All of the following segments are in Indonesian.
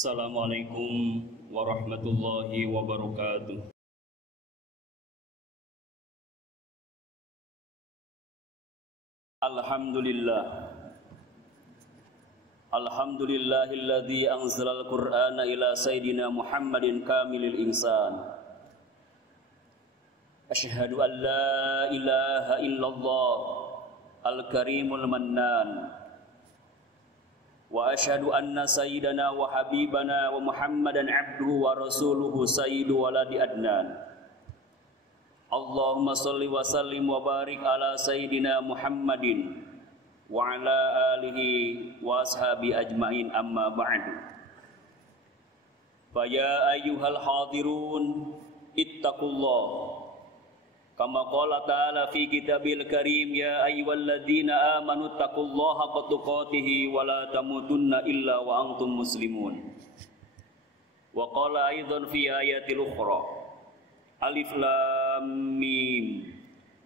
Assalamualaikum warahmatullahi wabarakatuh. Alhamdulillah. Alhamdulillahilladzi anzalal Qur'ana ila sayyidina Muhammadin kamilil insan. Asyhadu an la ilaha illallah al-karimul mannan. Wa asyhadu anna sayyidana wa habibana wa Muhammadan abduhu wa rasuluhu sayyidu waladi adnan. Allahumma salli wa sallim wa barik ala sayyidina Muhammadin wa ala alihi wa ashabi ajmain, amma ba'du. Fa ya ayyuhal hadirun ittaqullah kama qala ta'ala fi kitabil karim, ya ayyuhalladzina amanu taqullaha haqqa tuqatih wa la tamutunna illa wa antum muslimun. Wa qala aidan fi ayatil ukhra, alif lam mim,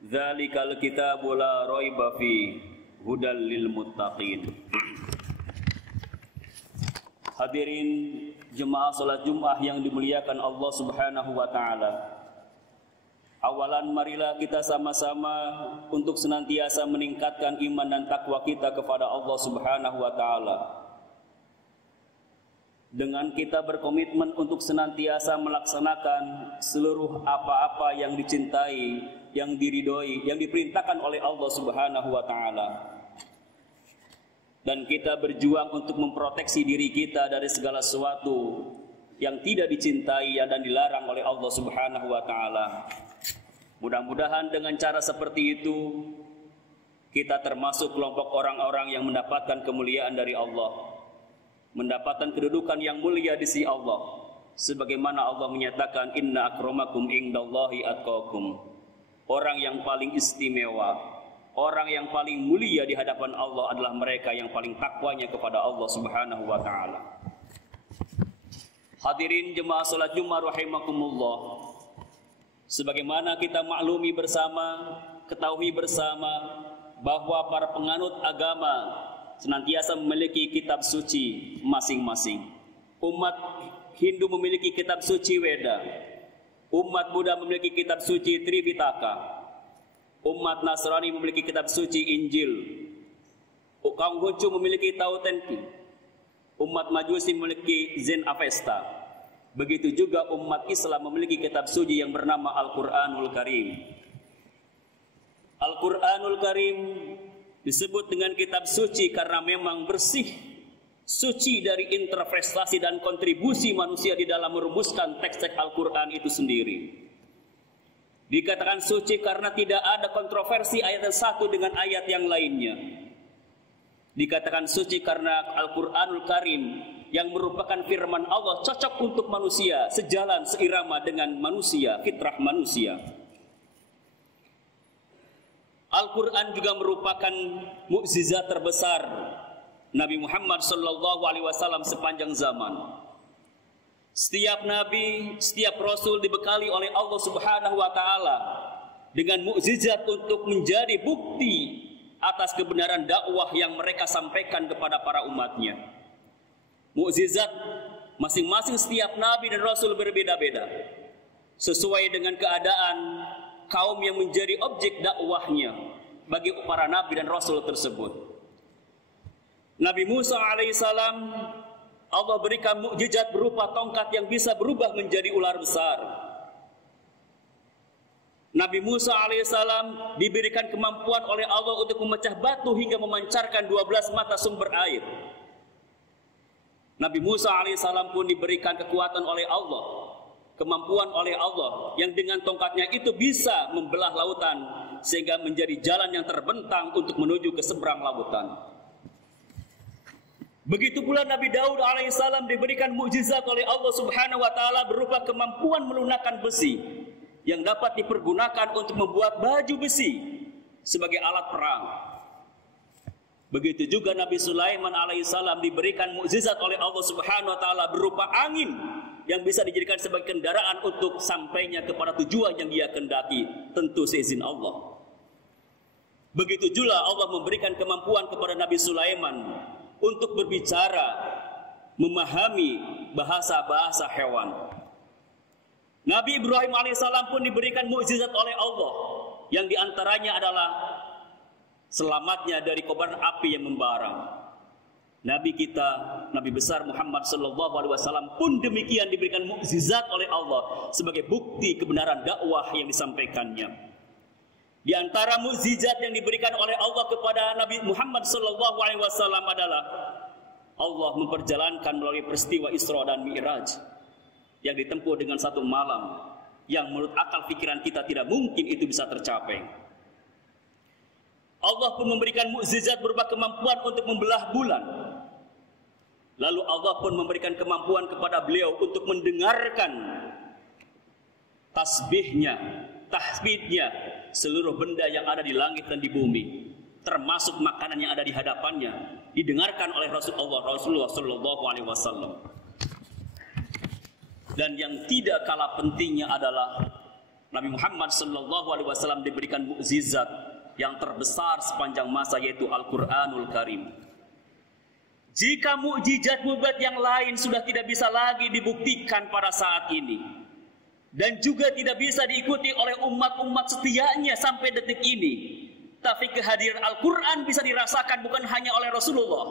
dzalikal kitabu la raiba fi hudal lil muttaqin. Hadirin jemaah salat Jumat yang dimuliakan Allah Subhanahu wa taala. Awalan marilah kita sama-sama untuk senantiasa meningkatkan iman dan takwa kita kepada Allah Subhanahu wa taala. Dengan kita berkomitmen untuk senantiasa melaksanakan seluruh apa-apa yang dicintai, yang diridhoi, yang diperintahkan oleh Allah Subhanahu wa taala. Dan kita berjuang untuk memproteksi diri kita dari segala sesuatu yang tidak dicintai dan dilarang oleh Allah Subhanahu wa taala. Mudah-mudahan dengan cara seperti itu kita termasuk kelompok orang-orang yang mendapatkan kemuliaan dari Allah, mendapatkan kedudukan yang mulia di sisi Allah, sebagaimana Allah menyatakan inna akramakum indallahi atqakum. Orang yang paling istimewa, orang yang paling mulia di hadapan Allah adalah mereka yang paling takwanya kepada Allah Subhanahu wa taala. Hadirin jemaah salat Jumat rahimakumullah. Sebagaimana kita maklumi bersama, ketahui bersama bahwa para penganut agama senantiasa memiliki kitab suci masing-masing. Umat Hindu memiliki kitab suci Weda, umat Buddha memiliki kitab suci Tripitaka, umat Nasrani memiliki kitab suci Injil, Konghucu memiliki Tao Te Ching, umat Majusi memiliki Zen Avesta. Begitu juga umat Islam memiliki kitab suci yang bernama Al-Quranul Karim. Al-Quranul Karim disebut dengan kitab suci karena memang bersih, suci dari interpretasi dan kontribusi manusia di dalam merumuskan teks-teks Al-Quran itu sendiri. Dikatakan suci karena tidak ada kontroversi ayat yang satu dengan ayat yang lainnya. Dikatakan suci karena Al-Quranul Karim yang merupakan firman Allah cocok untuk manusia, sejalan seirama dengan manusia, fitrah manusia. Al-Quran juga merupakan mukjizat terbesar Nabi Muhammad SAW sepanjang zaman. Setiap nabi, setiap rasul dibekali oleh Allah Subhanahu wa taala dengan mukjizat untuk menjadi bukti atas kebenaran dakwah yang mereka sampaikan kepada para umatnya. Mukjizat masing-masing setiap nabi dan rasul berbeda-beda sesuai dengan keadaan kaum yang menjadi objek dakwahnya bagi para nabi dan rasul tersebut. Nabi Musa alaihissalam Allah berikan mukjizat berupa tongkat yang bisa berubah menjadi ular besar. Nabi Musa alaihissalam diberikan kemampuan oleh Allah untuk memecah batu hingga memancarkan 12 mata sumber air. Nabi Musa alaihissalam pun diberikan kekuatan oleh Allah, kemampuan oleh Allah yang dengan tongkatnya itu bisa membelah lautan sehingga menjadi jalan yang terbentang untuk menuju ke seberang lautan. Begitu pula Nabi Daud alaihissalam diberikan mukjizat oleh Allah Subhanahu wa taala berupa kemampuan melunakkan besi yang dapat dipergunakan untuk membuat baju besi sebagai alat perang. Begitu juga Nabi Sulaiman alaihissalam diberikan mukjizat oleh Allah Subhanahu wa taala berupa angin yang bisa dijadikan sebagai kendaraan untuk sampainya kepada tujuan yang dia kendaki, tentu seizin Allah. Begitu juga Allah memberikan kemampuan kepada Nabi Sulaiman untuk berbicara memahami bahasa-bahasa hewan. Nabi Ibrahim alaihissalam pun diberikan mukjizat oleh Allah, yang diantaranya adalah selamatnya dari kobaran api yang membara. Nabi kita, Nabi besar Muhammad sallallahu alaihi wasallam pun demikian diberikan mukjizat oleh Allah sebagai bukti kebenaran dakwah yang disampaikannya. Di antara mukjizat yang diberikan oleh Allah kepada Nabi Muhammad sallallahu alaihi wasallam adalah Allah memperjalankan melalui peristiwa Isra dan Mi'raj yang ditempuh dengan satu malam, yang menurut akal pikiran kita tidak mungkin itu bisa tercapai. Allah pun memberikan mukjizat berupa kemampuan untuk membelah bulan. Lalu Allah pun memberikan kemampuan kepada beliau untuk mendengarkan tasbihnya, tahmidnya seluruh benda yang ada di langit dan di bumi, termasuk makanan yang ada di hadapannya, didengarkan oleh Rasulullah sallallahu alaihi wasallam. Dan yang tidak kalah pentingnya adalah Nabi Muhammad sallallahu alaihi wasallam diberikan mukjizat yang terbesar sepanjang masa, yaitu Al-Qur'anul Karim. Jika mukjizat-mukjizat yang lain sudah tidak bisa lagi dibuktikan pada saat ini, dan juga tidak bisa diikuti oleh umat-umat setianya sampai detik ini, tapi kehadiran Al-Quran bisa dirasakan bukan hanya oleh Rasulullah,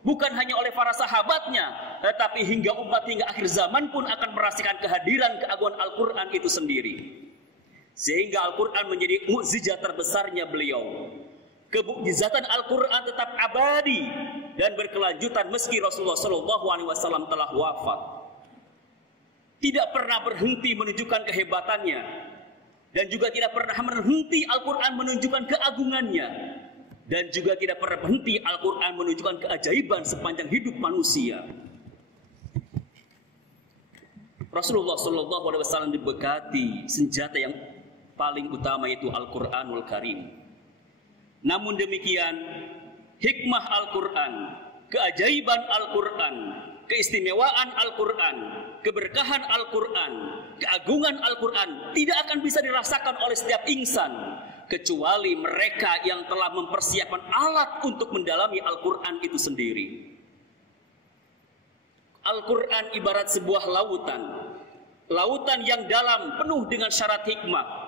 bukan hanya oleh para sahabatnya, tetapi hingga umat hingga akhir zaman pun akan merasakan kehadiran keagungan Al-Quran itu sendiri. Sehingga Al-Quran menjadi mukjizat terbesarnya beliau. Kemukjizatan Al-Quran tetap abadi dan berkelanjutan meski Rasulullah SAW telah wafat. Tidak pernah berhenti menunjukkan kehebatannya, dan juga tidak pernah berhenti Al-Quran menunjukkan keagungannya, dan juga tidak pernah berhenti Al-Quran menunjukkan keajaiban sepanjang hidup manusia. Rasulullah SAW diberkati senjata yang paling utama, yaitu Al-Quranul Karim. Namun demikian, hikmah Al-Quran, keajaiban Al-Quran, keistimewaan Al-Quran, keberkahan Al-Quran, keagungan Al-Quran tidak akan bisa dirasakan oleh setiap insan, kecuali mereka yang telah mempersiapkan alat untuk mendalami Al-Quran itu sendiri. Al-Quran ibarat sebuah lautan, lautan yang dalam, penuh dengan syarat hikmah,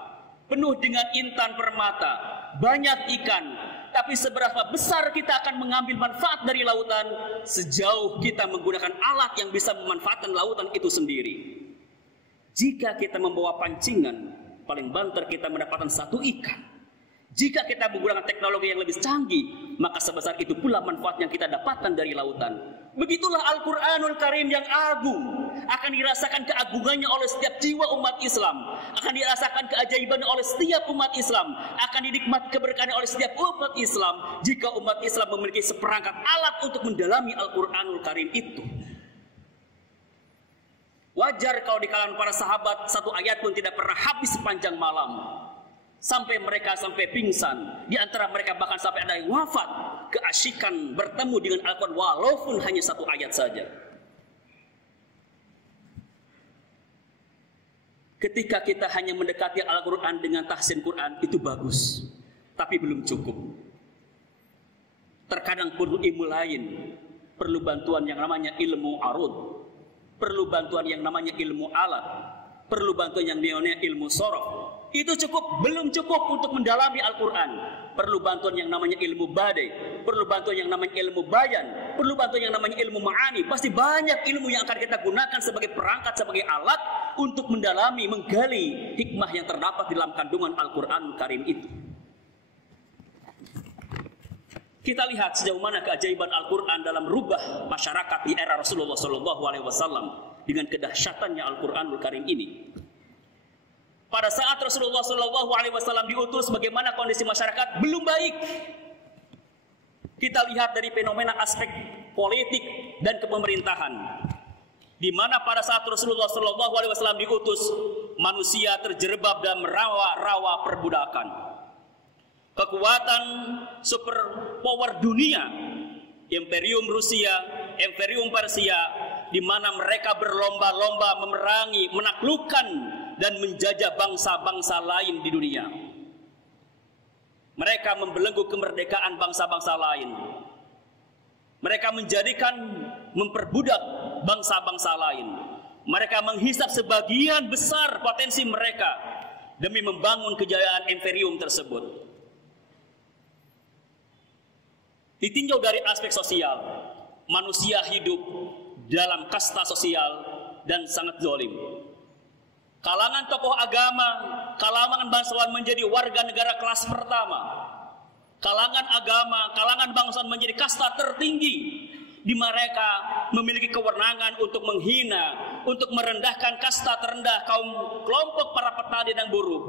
penuh dengan intan permata, banyak ikan. Tapi seberapa besar kita akan mengambil manfaat dari lautan, sejauh kita menggunakan alat yang bisa memanfaatkan lautan itu sendiri. Jika kita membawa pancingan, paling banter kita mendapatkan satu ikan. Jika kita menggunakan teknologi yang lebih canggih, maka sebesar itu pula manfaat yang kita dapatkan dari lautan. Begitulah Al-Quranul Karim yang agung, akan dirasakan keagungannya oleh setiap jiwa umat Islam, akan dirasakan keajaibannya oleh setiap umat Islam, akan dinikmati keberkahannya oleh setiap umat Islam, jika umat Islam memiliki seperangkat alat untuk mendalami Al-Quranul Karim itu. Wajar kalau di kalangan para sahabat satu ayat pun tidak pernah habis sepanjang malam, sampai mereka sampai pingsan. Di antara mereka bahkan sampai ada yang wafat, keasyikan bertemu dengan Al-Quran walaupun hanya satu ayat saja. Ketika kita hanya mendekati Al-Quran dengan tahsin Quran, itu bagus, tapi belum cukup. Terkadang perlu ilmu lain, perlu bantuan yang namanya ilmu arud, perlu bantuan yang namanya ilmu alat, perlu bantuan yang namanya ilmu sorof. Itu cukup, belum cukup untuk mendalami Al-Quran. Perlu bantuan yang namanya ilmu badai, perlu bantuan yang namanya ilmu bayan, perlu bantuan yang namanya ilmu ma'ani. Pasti banyak ilmu yang akan kita gunakan sebagai perangkat, sebagai alat untuk mendalami, menggali hikmah yang terdapat di dalam kandungan Al-Quranul Karim itu. Kita lihat sejauh mana keajaiban Al-Quran dalam merubah masyarakat di era Rasulullah SAW dengan kedahsyatannya Al-Quranul Karim ini. Pada saat Rasulullah SAW diutus, bagaimana kondisi masyarakat? Belum baik. Kita lihat dari fenomena aspek politik dan kepemerintahan, di mana pada saat Rasulullah SAW diutus, manusia terjerembab dalam rawa-rawa perbudakan. Kekuatan super power dunia, Imperium Rusia, Imperium Persia, di mana mereka berlomba-lomba memerangi, menaklukkan dan menjajah bangsa-bangsa lain di dunia. Mereka membelenggu kemerdekaan bangsa-bangsa lain. Mereka menjadikan memperbudak bangsa-bangsa lain. Mereka menghisap sebagian besar potensi mereka demi membangun kejayaan imperium tersebut. Ditinjau dari aspek sosial, manusia hidup dalam kasta sosial dan sangat zalim. Kalangan tokoh agama, kalangan bangsawan menjadi warga negara kelas pertama. Kalangan agama, kalangan bangsawan menjadi kasta tertinggi, di mereka memiliki kewenangan untuk menghina, untuk merendahkan kasta terendah kaum kelompok para petani dan buruh.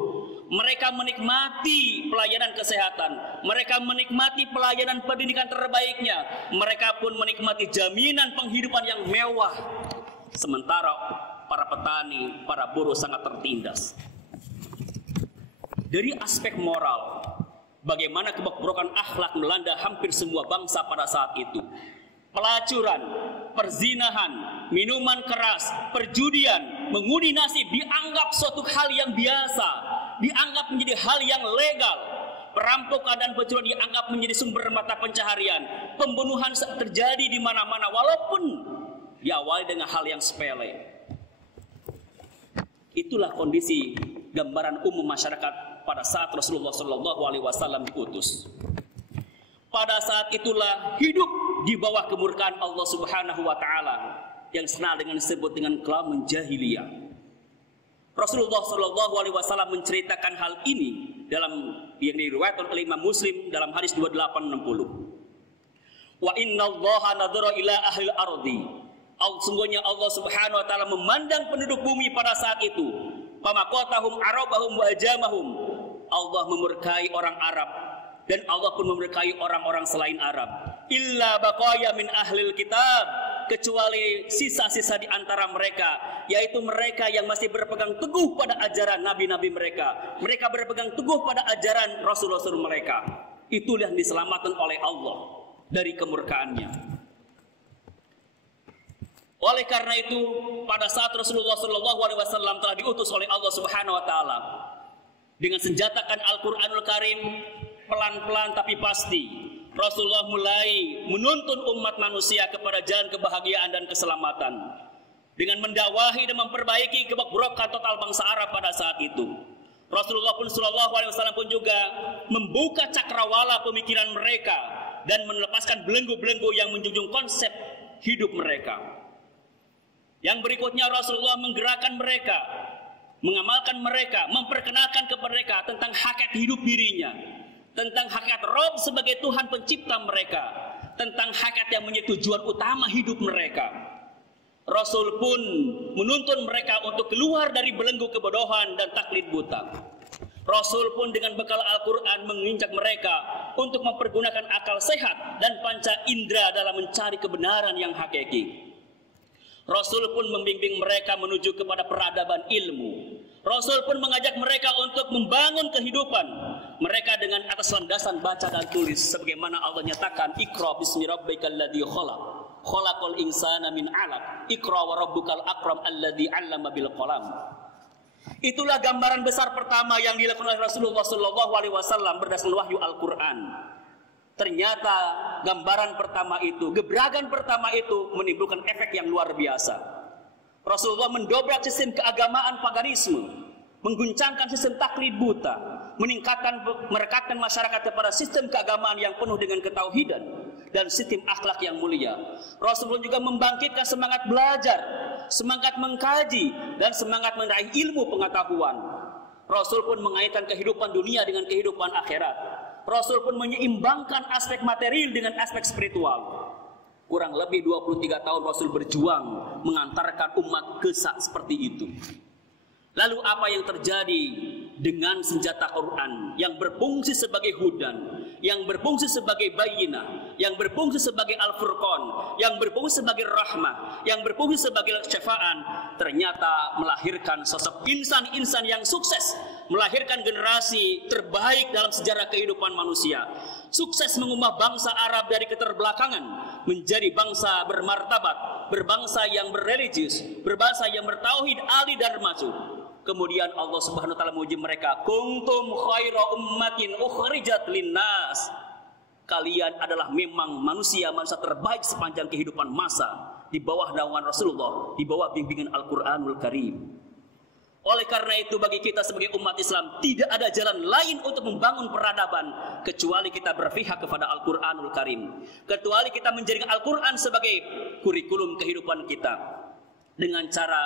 Mereka menikmati pelayanan kesehatan, mereka menikmati pelayanan pendidikan terbaiknya, mereka pun menikmati jaminan penghidupan yang mewah. Sementara para petani, para buruh sangat tertindas. Dari aspek moral, bagaimana kebobrokan akhlak melanda hampir semua bangsa pada saat itu. Pelacuran, perzinahan, minuman keras, perjudian, mengundi nasib dianggap suatu hal yang biasa, dianggap menjadi hal yang legal. Perampokan dan pencurian dianggap menjadi sumber mata pencaharian. Pembunuhan terjadi di mana-mana walaupun diawali dengan hal yang sepele. Itulah kondisi gambaran umum masyarakat pada saat Rasulullah SAW diutus. Pada saat itulah hidup di bawah kemurkaan Allah Subhanahu wa taala yang dikenal dengan disebut dengan kelamin jahiliyah. Rasulullah SAW menceritakan hal ini dalam yang diriwayatkan oleh Imam Muslim dalam hadis 2860. Wa innallaha nadhara ila ahli ardi. Sungguhnya Allah Subhanahu wa taala memandang penduduk bumi pada saat itu. Famaqatahum arabahum wa ajamahum. Allah memurkai orang Arab dan Allah pun memurkai orang-orang selain Arab. Illa baqaya min ahlil kitab, kecuali sisa-sisa di antara mereka, yaitu mereka yang masih berpegang teguh pada ajaran nabi-nabi mereka. Mereka berpegang teguh pada ajaran rasul-rasul mereka. Itulah yang diselamatkan oleh Allah dari kemurkaannya. Oleh karena itu, pada saat Rasulullah SAW telah diutus oleh Allah Subhanahu wa taala dengan senjatakan Al-Qur'anul Karim, pelan-pelan tapi pasti Rasulullah mulai menuntun umat manusia kepada jalan kebahagiaan dan keselamatan dengan mendakwahi dan memperbaiki kebobrokan total bangsa Arab pada saat itu. Rasulullah pun SAW pun juga membuka cakrawala pemikiran mereka dan melepaskan belenggu-belenggu yang menjunjung konsep hidup mereka. Yang berikutnya Rasulullah menggerakkan mereka, mengamalkan mereka, memperkenalkan kepada mereka tentang hakikat hidup dirinya, tentang hakikat Rabb sebagai Tuhan pencipta mereka, tentang hakikat yang menjadi tujuan utama hidup mereka. Rasul pun menuntun mereka untuk keluar dari belenggu kebodohan dan taklid buta. Rasul pun dengan bekal Al-Quran menginjak mereka untuk mempergunakan akal sehat dan panca indera dalam mencari kebenaran yang hakiki. Rasul pun membimbing mereka menuju kepada peradaban ilmu. Rasul pun mengajak mereka untuk membangun kehidupan mereka dengan atas landasan baca dan tulis, sebagaimana Allah nyatakan, Iqra bismi rabbikal ladzi khalaq, khalaqal insana min 'alaq, Iqra wa rabbukal akram alladzi 'allama bil qalam. Itulah gambaran besar pertama yang dilakukan oleh Rasulullah SAW berdasarkan wahyu Al-Quran. Ternyata gambaran pertama itu, gebrakan pertama itu menimbulkan efek yang luar biasa. Rasulullah mendobrak sistem keagamaan paganisme, mengguncangkan sistem taklid buta, merekatkan masyarakat kepada sistem keagamaan yang penuh dengan ketauhidan dan sistem akhlak yang mulia. Rasulullah juga membangkitkan semangat belajar, semangat mengkaji, dan semangat meraih ilmu pengetahuan. Rasul pun mengaitkan kehidupan dunia dengan kehidupan akhirat. Rasul pun menyeimbangkan aspek material dengan aspek spiritual. Kurang lebih 23 tahun Rasul berjuang mengantarkan umat ke seperti itu. Lalu apa yang terjadi dengan senjata Quran yang berfungsi sebagai hudan, yang berfungsi sebagai bayyinah, yang berfungsi sebagai al-furqan, yang berfungsi sebagai rahmah, yang berfungsi sebagai syafa'an, ternyata melahirkan sosok insan-insan yang sukses, melahirkan generasi terbaik dalam sejarah kehidupan manusia. Sukses mengubah bangsa Arab dari keterbelakangan menjadi bangsa bermartabat, berbangsa yang berreligius, berbangsa yang bertauhid, ali dan maju. Kemudian Allah Subhanahu wa taala memuji mereka, kuntum khaira ummatin ukhrijat linnas. Kalian adalah memang manusia terbaik sepanjang kehidupan masa. di bawah naungan Rasulullah, di bawah bimbingan Al-Quranul Karim. Oleh karena itu bagi kita sebagai umat Islam tidak ada jalan lain untuk membangun peradaban kecuali kita berpihak kepada Al-Quranul Karim, kecuali kita menjadikan Al-Quran sebagai kurikulum kehidupan kita dengan cara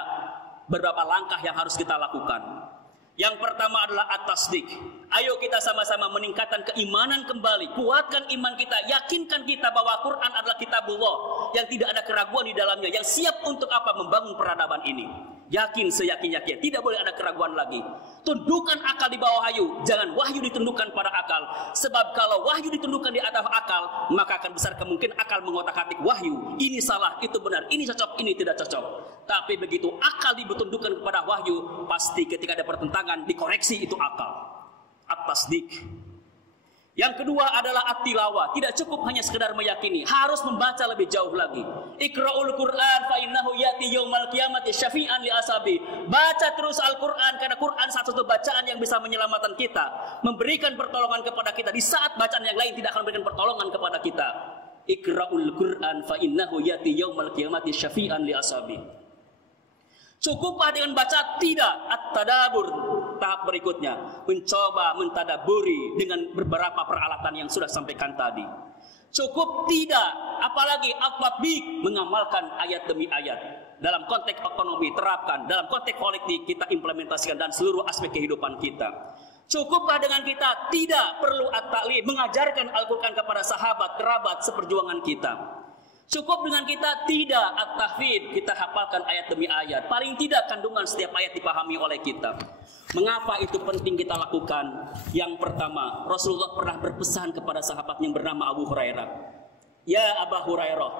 beberapa langkah yang harus kita lakukan. Yang pertama adalah at-tasdik. Ayo kita sama-sama meningkatkan keimanan kembali, kuatkan iman kita, yakinkan kita bahwa Quran adalah kitabullah yang tidak ada keraguan di dalamnya, yang siap untuk apa? Membangun peradaban ini. Yakin seyakin-yakin, tidak boleh ada keraguan lagi. Tundukkan akal di bawah wahyu, jangan wahyu ditundukkan pada akal. Sebab kalau wahyu ditundukkan di atas akal, maka akan besar kemungkinan akal mengotak-atik wahyu. Ini salah, itu benar, ini cocok, ini tidak cocok. Tapi begitu akal ditundukkan kepada wahyu, pasti ketika ada pertentangan dikoreksi itu akal. At-tasdik. Yang kedua adalah at-tilawah. Tidak cukup hanya sekedar meyakini, harus membaca lebih jauh lagi. Iqra'ul Qur'an fa innahu ya'ti yaumal qiyamati syafi'an li ashabi. Baca terus Al-Qur'an karena Qur'an satu-satu bacaan yang bisa menyelamatkan kita, memberikan pertolongan kepada kita di saat bacaan yang lain tidak akan memberikan pertolongan kepada kita. Iqra'ul Qur'an fa innahu ya'ti yaumal qiyamati syafi'an li ashabi. Cukuplah dengan baca? Tidak. At-tadabur, tahap berikutnya, mencoba mentadaburi dengan beberapa peralatan yang sudah sampaikan tadi. Cukup? Tidak. Apalagi at-tatbiq, mengamalkan ayat demi ayat. Dalam konteks ekonomi terapkan, dalam konteks politik kita implementasikan dan seluruh aspek kehidupan kita. Cukuplah dengan kita? Tidak. Perlu at-ta'lim, mengajarkan Al-Quran kepada sahabat, kerabat, seperjuangan kita. Cukup dengan kita? Tidak. At-tahfidz, kita hafalkan ayat demi ayat. Paling tidak kandungan setiap ayat dipahami oleh kita. Mengapa itu penting kita lakukan? Yang pertama, Rasulullah pernah berpesan kepada sahabat yang bernama Abu Hurairah. Ya Abu Hurairah,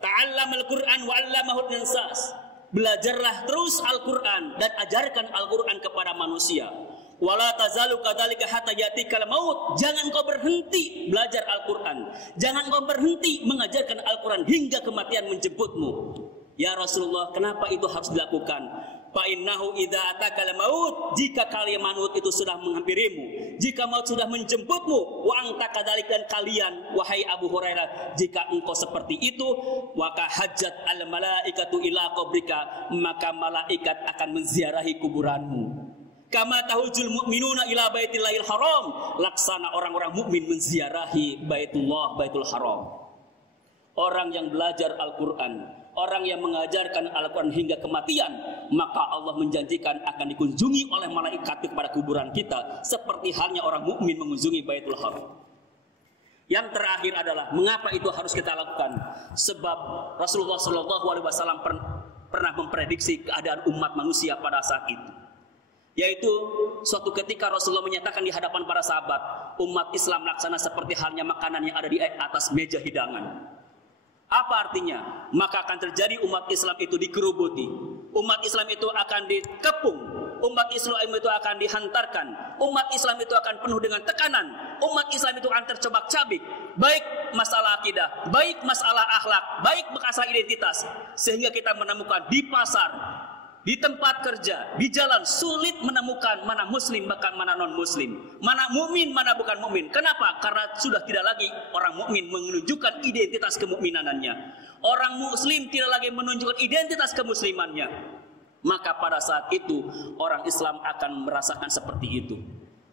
ta'allamul Qur'an wa 'allamahun nas. Belajarlah terus Al-Quran dan ajarkan Al-Quran kepada manusia. Wala tazalu kadzalika hatta yatikal maut. Jangan kau berhenti belajar Al-Quran, jangan kau berhenti mengajarkan Al-Quran hingga kematian menjemputmu. Ya Rasulullah, kenapa itu harus dilakukan? Fa innahu idza atakal maut, jika kalian maut itu sudah menghampirimu, jika maut sudah menjemputmu, wa anta kadzalika, dan kalian wahai Abu Hurairah, jika engkau seperti itu, wa kahajjat al malaikatu ila qabrika, maka malaikat akan menziarahi kuburanmu. Kama tahujul mu'minuna ila baitillahil haram, laksana orang-orang mukmin menziarahi Baitul Haram. Orang yang belajar Al-Quran, orang yang mengajarkan Al-Quran hingga kematian, maka Allah menjanjikan akan dikunjungi oleh malaikat kepada kuburan kita, seperti halnya orang mukmin mengunjungi Baitul Haram. Yang terakhir adalah mengapa itu harus kita lakukan? Sebab Rasulullah SAW pernah memprediksi keadaan umat manusia pada saat itu. Yaitu suatu ketika Rasulullah menyatakan di hadapan para sahabat, umat Islam laksana seperti halnya makanan yang ada di atas meja hidangan. Apa artinya? Maka akan terjadi umat Islam itu dikerubuti, umat Islam itu akan dikepung, umat Islam itu akan dihantarkan, umat Islam itu akan penuh dengan tekanan, umat Islam itu akan tercobak-cabik, baik masalah akidah, baik masalah akhlak, baik masalah identitas, sehingga kita menemukan di pasar, di tempat kerja, di jalan sulit menemukan mana muslim bahkan mana non muslim, mana mukmin mana bukan mukmin. Kenapa? Karena sudah tidak lagi orang mukmin menunjukkan identitas kemukminannya, orang muslim tidak lagi menunjukkan identitas kemuslimannya. Maka pada saat itu orang Islam akan merasakan seperti itu.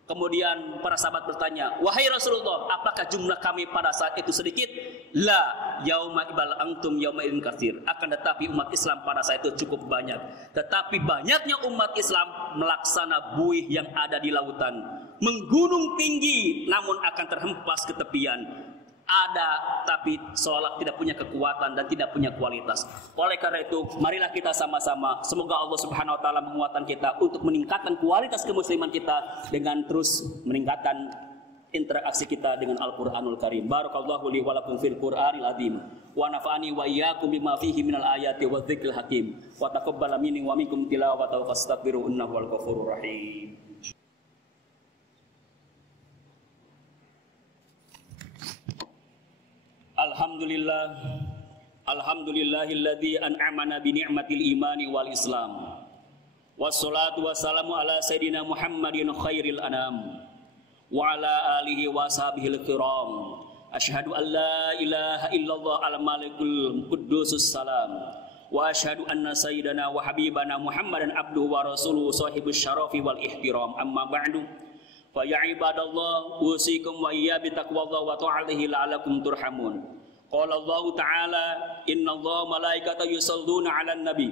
Kemudian para sahabat bertanya, wahai Rasulullah, apakah jumlah kami pada saat itu sedikit? La, yauma ibal antum yauma idin katsir. Akan tetapi umat Islam pada saat itu cukup banyak. Tetapi banyaknya umat Islam melaksana buih yang ada di lautan, menggunung tinggi namun akan terhempas ke tepian. Ada tapi seolah tidak punya kekuatan dan tidak punya kualitas. Oleh karena itu, marilah kita sama-sama, semoga Allah Subhanahu wa taala menguatkan kita untuk meningkatkan kualitas kemusliman kita dengan terus meningkatkan interaksi kita dengan Al-Qur'anul Karim. Barakallahu li wa lakum fil Qur'anil azim wa nafa'ani wa iyyakum bima fihi minal ayati wa dzikril hakim wa taqabbal minni wa minkum tilawatahu fastaghfiru innahu wal ghafurur rahim. Alhamdulillahilladzi an'amana bi ni'matil imani wal islam. Wassalatu wassalamu ala sayyidina Muhammadin khairil anam wa ala alihi wa sahbihi kiram. Asyhadu an la ilaha illallah al-malikul quddusus salam. Wa asyhadu anna sayyidana wa habibana Muhammadan abduhu wa rasuluhu sahibus syarafi wal ihtiram. Amma ba'du. Fa ya ibadallah usikum wa iyya bi taqwallah wa ta'atihi la'allakum turhamun. Qala Allah ta'ala innallaha malaikatahu yusholluna 'alan nabi.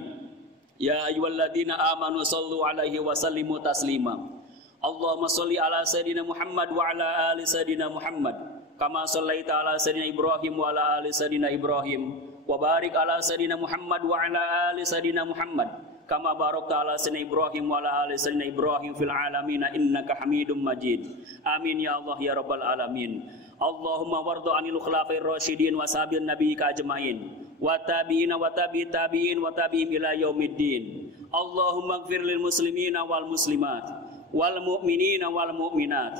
Ya ayyuhalladzina amanu shallu 'alaihi wa sallimu taslima. Allahumma shalli ala sayyidina Muhammad wa ala ali sayyidina Muhammad kama shallaita ala sayyidina Ibrahim wa ala ali sayyidina Ibrahim wa barik ala sayyidina Muhammad wa ala ali sayyidina Muhammad kama barakta ala sayyidina Ibrahim wa ala ali sayyidina Ibrahim fil alamin innaka Hamidum Majid. Amin ya Allah ya rabbal alamin. Allahumma warda 'anil khulafa'ir rasyidin wa sahabin nabiyyika ajmain wa tabi'ina wa tabi'it tabi'in wa tabi'im ila yaumiddin. Allahumma ighfir lil muslimina wal muslimat wal mu'minina wal mu'minat.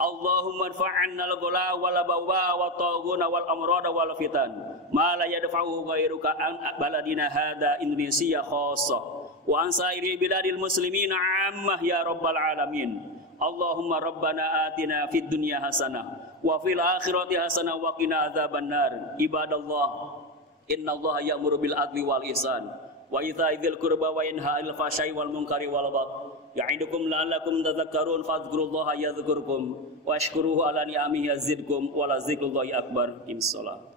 Allahumma adfa'anna al-ghala wal bawa wa taghuna wal amrada wal fitan ma la yadfa'u ghairuka an baladina hadha Indonesia khassa wa an sairi biladil muslimina 'ammah ya rabbal alamin. Allahumma rabbana atina fid dunya hasanah wa fil akhirati hasanah wa qina adzabannar. Ibadallah innallaha ya'muru bil adli wal ihsan wa ita'i dzil qurba wa yanha 'anil fahsya'i wal munkari wal baghi ya'idukum la'allakum tadhakkarun fadhkurullaha yadhkurkum wa ashkuruhu ala ni'amihi yazidkum wa la dzikrullahi akbar. Imsalah.